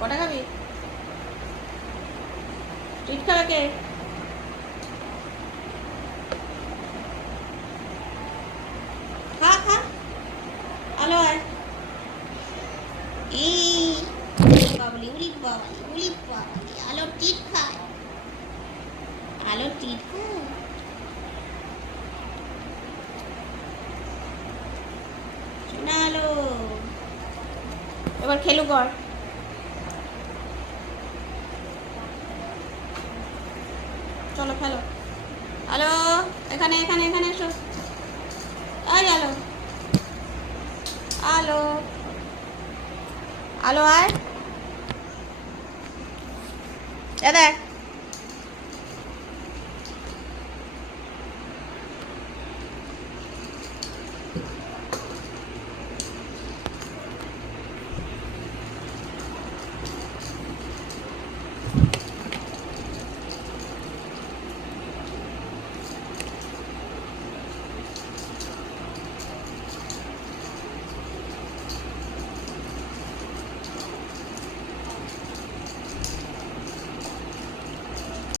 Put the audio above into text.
কটা খাবি? ট্রিট খাবে কে? খা খা। আলো আয়। বাবলি উলি বাবলি আলো ট্রিট খায়। আলো ট্রিট খায়। শোনা আলো, এবার খেলু কর। চলো খেলো। আলো এখানে এখানে এখানে এসো। আয় আলো, আলো আলো আয়। দেখ